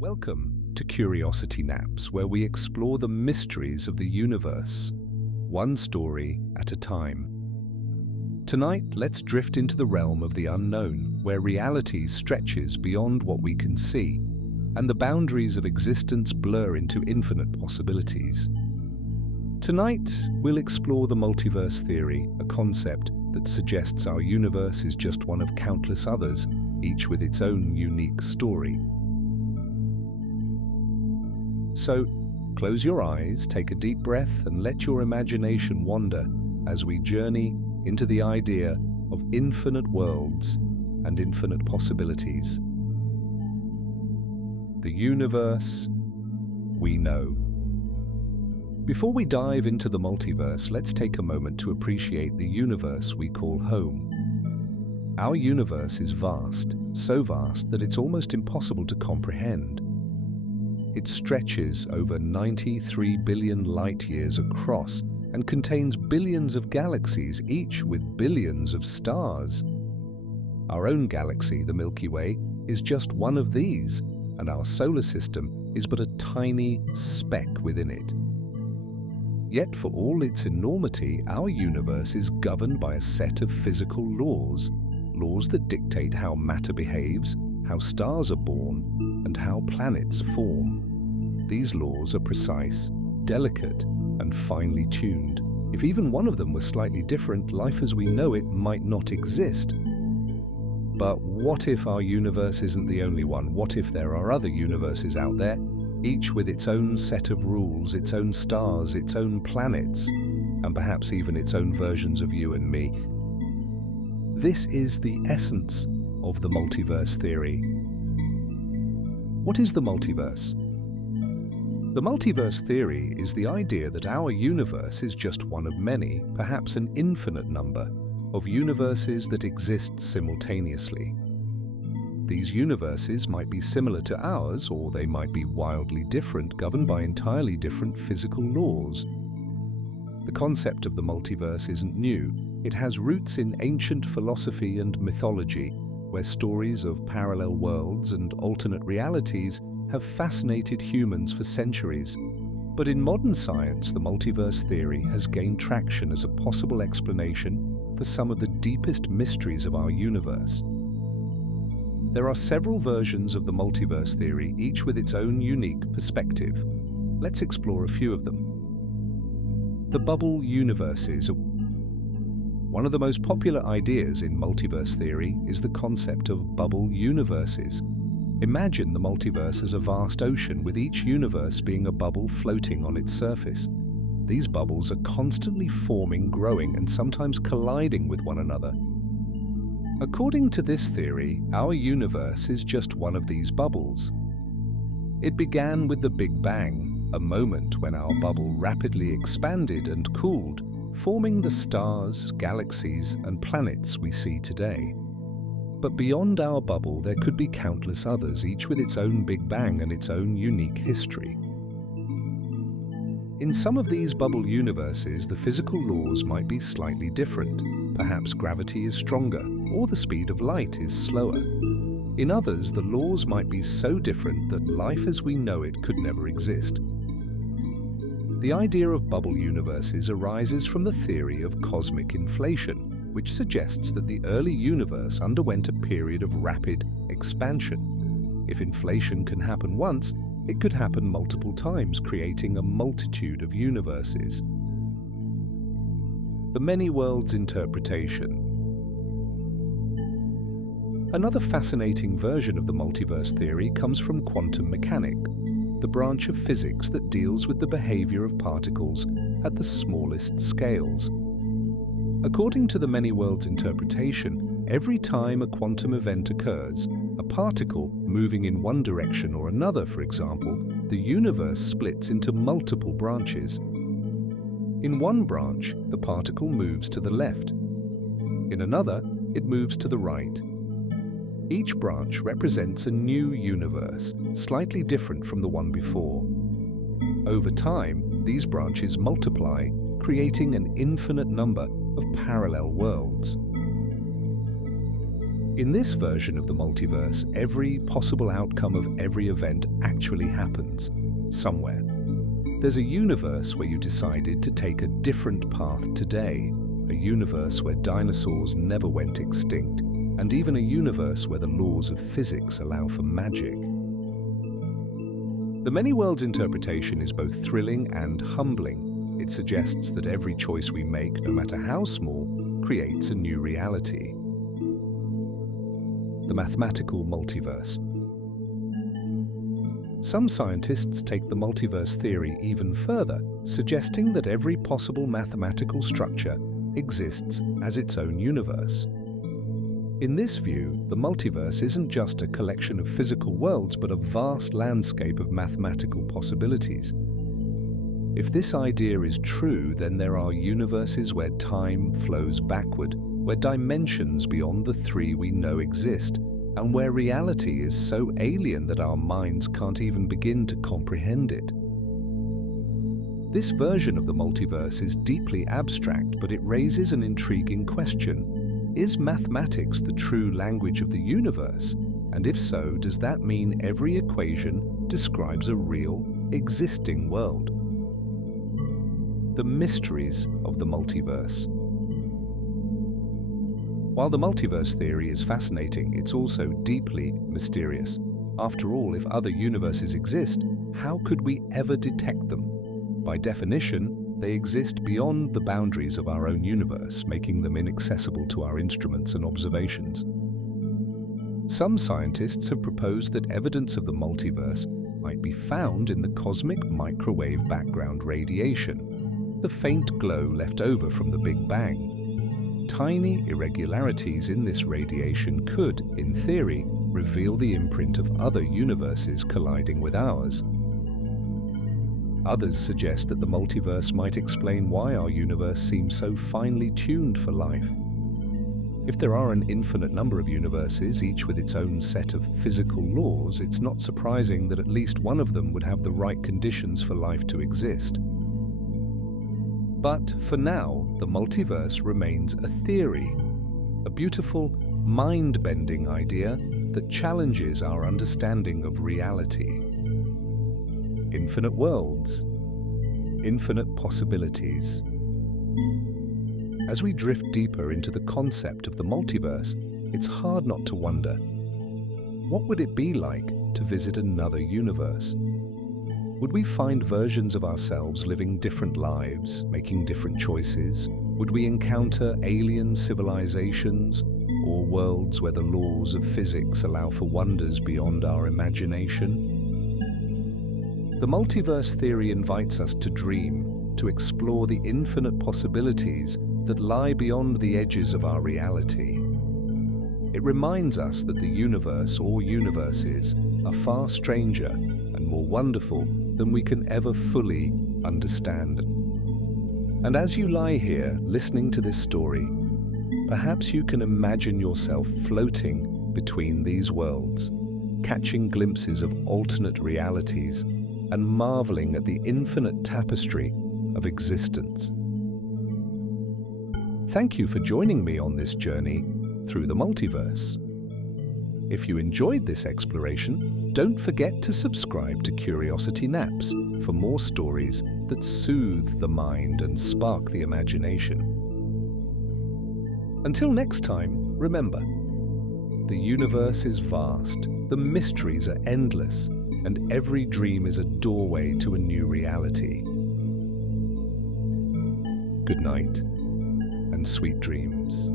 Welcome to Curiosity Naps, where we explore the mysteries of the universe, one story at a time. Tonight, let's drift into the realm of the unknown, where reality stretches beyond what we can see, and the boundaries of existence blur into infinite possibilities. Tonight, we'll explore the multiverse theory, a concept that suggests our universe is just one of countless others, each with its own unique story. So, close your eyes, take a deep breath, and let your imagination wander as we journey into the idea of infinite worlds and infinite possibilities. The universe we know. Before we dive into the multiverse, let's take a moment to appreciate the universe we call home. Our universe is vast, so vast that it's almost impossible to comprehend. It stretches over 93 billion light-years across and contains billions of galaxies, each with billions of stars. Our own galaxy, the Milky Way, is just one of these, and our solar system is but a tiny speck within it. Yet for all its enormity, our universe is governed by a set of physical laws, laws that dictate how matter behaves, how stars are born, and how planets form. These laws are precise, delicate, and finely tuned. If even one of them were slightly different, life as we know it might not exist. But what if our universe isn't the only one? What if there are other universes out there, each with its own set of rules, its own stars, its own planets, and perhaps even its own versions of you and me? This is the essence of the multiverse theory. What is the multiverse? The multiverse theory is the idea that our universe is just one of many, perhaps an infinite number, of universes that exist simultaneously. These universes might be similar to ours, or they might be wildly different, governed by entirely different physical laws. The concept of the multiverse isn't new. It has roots in ancient philosophy and mythology, where stories of parallel worlds and alternate realities have fascinated humans for centuries. But in modern science, the multiverse theory has gained traction as a possible explanation for some of the deepest mysteries of our universe. There are several versions of the multiverse theory, each with its own unique perspective. Let's explore a few of them. The bubble universes. One of the most popular ideas in multiverse theory is the concept of bubble universes. Imagine the multiverse as a vast ocean, with each universe being a bubble floating on its surface. These bubbles are constantly forming, growing, and sometimes colliding with one another. According to this theory, our universe is just one of these bubbles. It began with the Big Bang, a moment when our bubble rapidly expanded and cooled, forming the stars, galaxies, and planets we see today. But beyond our bubble, there could be countless others, each with its own Big Bang and its own unique history. In some of these bubble universes, the physical laws might be slightly different. Perhaps gravity is stronger, or the speed of light is slower. In others, the laws might be so different that life as we know it could never exist. The idea of bubble universes arises from the theory of cosmic inflation, which suggests that the early universe underwent a period of rapid expansion. If inflation can happen once, it could happen multiple times, creating a multitude of universes. The many worlds interpretation. Another fascinating version of the multiverse theory comes from quantum mechanics, the branch of physics that deals with the behavior of particles at the smallest scales. According to the many worlds interpretation, every time a quantum event occurs, a particle moving in one direction or another, for example, the universe splits into multiple branches. In one branch, the particle moves to the left. In another, it moves to the right. Each branch represents a new universe, slightly different from the one before. Over time, these branches multiply, creating an infinite number of parallel worlds. In this version of the multiverse, every possible outcome of every event actually happens somewhere. There's a universe where you decided to take a different path today, a universe where dinosaurs never went extinct, and even a universe where the laws of physics allow for magic. The many worlds interpretation is both thrilling and humbling. It suggests that every choice we make, no matter how small, creates a new reality. The mathematical multiverse. Some scientists take the multiverse theory even further, suggesting that every possible mathematical structure exists as its own universe. In this view, the multiverse isn't just a collection of physical worlds, but a vast landscape of mathematical possibilities. If this idea is true, then there are universes where time flows backward, where dimensions beyond the three we know exist, and where reality is so alien that our minds can't even begin to comprehend it. This version of the multiverse is deeply abstract, but it raises an intriguing question. Is mathematics the true language of the universe? And if so, does that mean every equation describes a real, existing world? The mysteries of the multiverse. While the multiverse theory is fascinating, it's also deeply mysterious. After all, if other universes exist, how could we ever detect them? By definition, they exist beyond the boundaries of our own universe, making them inaccessible to our instruments and observations. Some scientists have proposed that evidence of the multiverse might be found in the cosmic microwave background radiation, the faint glow left over from the Big Bang. Tiny irregularities in this radiation could, in theory, reveal the imprint of other universes colliding with ours. Others suggest that the multiverse might explain why our universe seems so finely tuned for life. If there are an infinite number of universes, each with its own set of physical laws, it's not surprising that at least one of them would have the right conditions for life to exist. But for now, the multiverse remains a theory, a beautiful, mind-bending idea that challenges our understanding of reality. Infinite worlds, infinite possibilities. As we drift deeper into the concept of the multiverse, it's hard not to wonder, what would it be like to visit another universe? Would we find versions of ourselves living different lives, making different choices? Would we encounter alien civilizations or worlds where the laws of physics allow for wonders beyond our imagination? The multiverse theory invites us to dream, to explore the infinite possibilities that lie beyond the edges of our reality. It reminds us that the universe or universes are far stranger and more wonderful than we can ever fully understand. And as you lie here listening to this story, perhaps you can imagine yourself floating between these worlds, catching glimpses of alternate realities and marveling at the infinite tapestry of existence. Thank you for joining me on this journey through the multiverse. If you enjoyed this exploration, don't forget to subscribe to Curiosity Naps for more stories that soothe the mind and spark the imagination. Until next time, remember, the universe is vast, the mysteries are endless, and every dream is a doorway to a new reality. Good night, and sweet dreams.